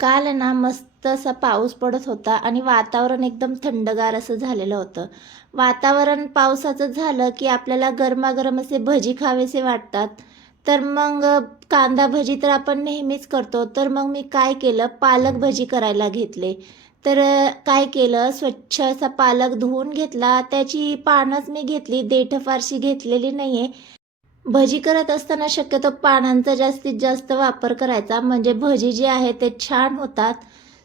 काल ना मस्त असा पाऊस पडत होता आणि वातावरण एकदम थंडगार असं झालेलं होतं. वातावरण पावसाचं झालं की आपल्याला गरमागरम असे भजी खावेसे वाटतात. तर मग कांदा भजी तर आपण नेहमीच करतो. तर मग मी काय केलं, पालक भजी करायला घेतले. तर काय केलं, स्वच्छ असा पालक धुवून घेतला. त्याची पानंच मी घेतली, देठ फारशी घेतलेली नाही आहे. भजी करत असताना शक्यतो पानांचा जास्तीत जास्त वापर करायचा, म्हणजे भजी जे आहे ते छान होतात.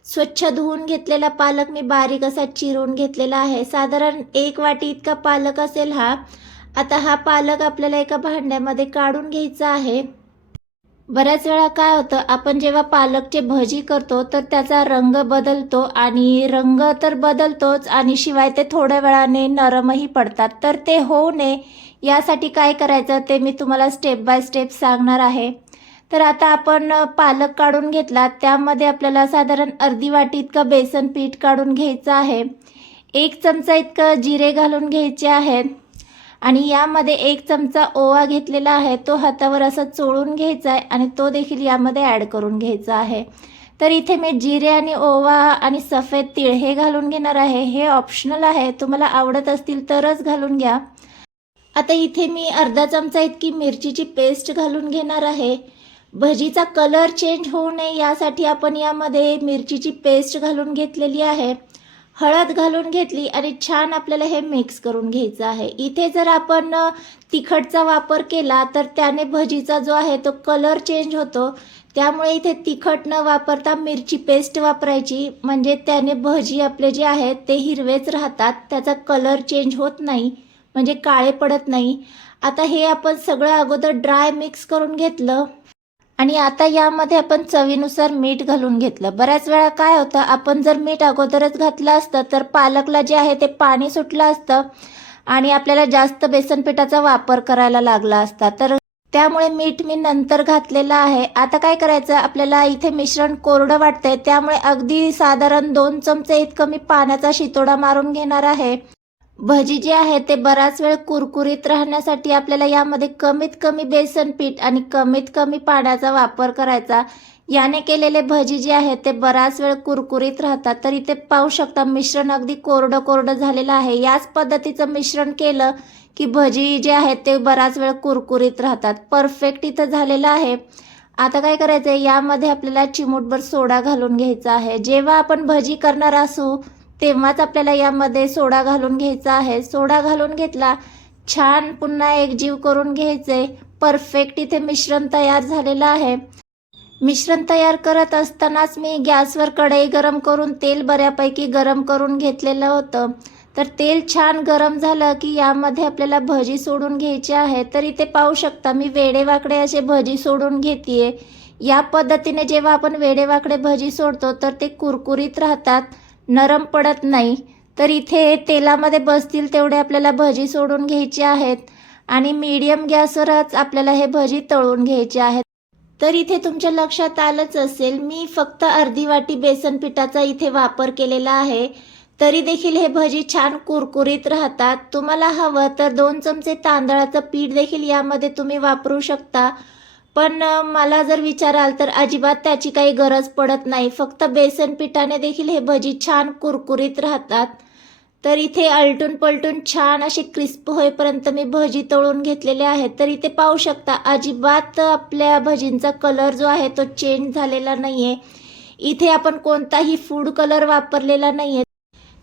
स्वच्छ धुवून घेतलेला पालक मी बारीक असा चिरून घेतलेला आहे. साधारण 1 वाटी इतका पालक असेल हा. आता हा पालक आपल्याला एका भांड्यामध्ये काढून घ्यायचा आहे. बऱ्याच वेळा काय होतं, आपण जेव्हा पालकचे भजी करतो तर त्याचा रंग बदलतो आणि रंग तर बदलतोच आणि शिवाय ते थोड्या वेळाने नरमही पडतात. तर ते होऊ नये यासाठी काय करायचं ते मी तुम्हाला स्टेप बाय स्टेप सांगणार आहे. तर आता आपण पालक काढून घेतला, त्यामध्ये आपल्याला साधारण अर्धी वाटी इतकं बेसन पीठ काढून घ्यायचं आहे. 1 चमचा इतकं जिरे घालून घ्यायचे आहेत आणि यामध्ये 1 चमचा ओवा घेतलेला आहे. तो हातावर असा चोळून घ्यायचा आहे आणि तो देखील यामध्ये ॲड करून घ्यायचा आहे. तर इथे मी जिरे आणि ओवा आणि सफेद तीळ हे घालून घेणार आहे. हे ऑप्शनल आहे, तुम्हाला आवडत असतील तरच घालून घ्या. आता इथे मी अर्धा चमचा इतकी मिरचीची पेस्ट घालून घेणार आहे. भजीचा कलर चेंज होऊ नये यासाठी आपण यामध्ये मिरचीची पेस्ट घालून घेतलेली आहे. हळद घालून घेतली आणि छान आपल्याला हे मिक्स करून घ्यायचं आहे. इथे जर आपण तिखटचा वापर केला तर त्याने भजीचा जो आहे तो कलर चेंज होतो. त्यामुळे इथे तिखट न वापरता मिरची पेस्ट वापरायची, म्हणजे त्याने भजी आपले जे आहेत ते हिरवेच राहतात, त्याचा कलर चेंज होत नाही, म्हणजे काळे पडत नाही. आता हे आपण सगळं अगोदर ड्राय मिक्स करून घेतलं आणि आता यामध्ये आपण चवीनुसार मीठ घालून घेतलं. बऱ्याच वेळा काय होतं, आपण जर मीठ अगोदरच घातलं असतं तर पालकला जे आहे ते पाणी सुटलं असतं आणि आपल्याला जास्त बेसन पिठाचा वापर करायला लागला असता. तर त्यामुळे मीठ मी नंतर घातलेलं आहे. आता काय करायचं, आपल्याला इथे मिश्रण कोरडं वाटतंय त्यामुळे अगदी साधारण 2 चमचे इतकं मी पाण्याचा शितोडा मारून घेणार आहे. भजी जे आहे ते बराच वेळ कुरकुरीत राहण्यासाठी आपल्याला यामध्ये कमीत कमी बेसन पीठ आणि कमीत कमी पाण्याचा वापर करायचा. याने केलेले भजी जे आहेत ते बराच वेळ कुरकुरीत राहतात. तर इथे पाहू शकता मिश्रण अगदी कोरडं कोरडं झालेलं आहे. याच पद्धतीचं मिश्रण केलं की भजी जे आहेत ते बराच वेळ कुरकुरीत राहतात. परफेक्ट इथं झालेलं आहे. आता काय करायचं आहे, यामध्ये आपल्याला चिमूटभर सोडा घालून घ्यायचा आहे. जेव्हा आपण भजी करणार असू तेव्हाच आपल्याला यामध्ये सोडा घालून घ्यायचा आहे. सोडा घालून घेतला, छान पुन्हा एकजीव करून घ्यायचे. परफेक्ट इथे मिश्रण तयार झालेलं आहे. मिश्रण तयार करत असतानाच मी गॅसवर कढई गरम करून तेल बऱ्यापैकी गरम करून घेतलेलं होतं. तर तेल छान गरम झालं की यामध्ये आपल्याला भजी सोडून घ्यायची आहे. तर इथे पाहू शकता मी वेडेवाकडे असे भजी सोडून घेते. या पद्धतीने जेव्हा आपण वेडेवाकडे भजी सोडतो तर ते कुरकुरीत राहतात, नरम पडत नाही. तर इथे तेलामध्ये बसतील तेवढे आपल्याला भजी सोडून घ्यायचे आहेत आणि मीडियम गॅसवरच आपल्याला हे भजी तळून घ्यायचे आहेत. तर इथे तुमच्या लक्षात आलंच असेल, मी फक्त अर्धी वाटी बेसन पिठाचा इथे वापर केलेला आहे. तरी देखील हे भजी छान कुरकुरीत राहतात. तुम्हाला हवं तर 2 चमचे तांदळाचं पीठ देखील यामध्ये तुम्ही वापरू शकता. पण मला जर विचाराल तर अजिबात त्याची काही गरज पडत नाही. फक्त बेसन पिठाने देखील हे भजी छान कुरकुरीत राहतात. तर इथे आलटून पलटून छान असे क्रिस्प होईपर्यंत मी भजी तळून घेतलेले आहेत. तर इथे पाहू शकता अजिबात आपल्या भजींचा कलर जो आहे तो चेंज झालेला नाही आहे. इथे आपण कोणताही फूड कलर वापरलेला नाही आहे.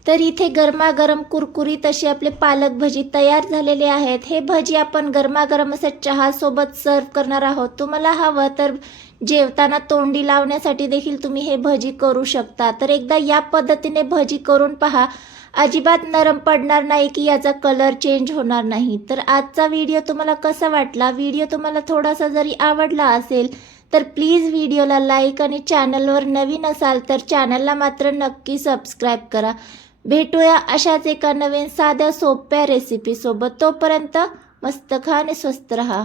तर इथे गरमागरम कुरकुरीत असे आपले पालक भजी तयार झालेले आहेत. हे भजी आपण गरमागरम असं चहासोबत सर्व करणार आहोत. तुम्हाला हवं तर जेवताना तोंडी लावण्यासाठी देखील तुम्ही हे भजी करू शकता. तर एकदा या पद्धतीने भजी करून पहा, अजिबात नरम पडणार नाही की याचा कलर चेंज होणार नाही. तर आजचा व्हिडिओ तुम्हाला कसा वाटला, व्हिडिओ तुम्हाला थोडासा जरी आवडला असेल तर प्लीज व्हिडिओला लाईक आणि चॅनलवर नवीन असाल तर चॅनलला मात्र नक्की सबस्क्राईब करा. भेटूया अशाच एका नवीन साध्या सोप्या रेसिपीसोबत. तोपर्यंत मस्त खा आणि स्वस्त रहा.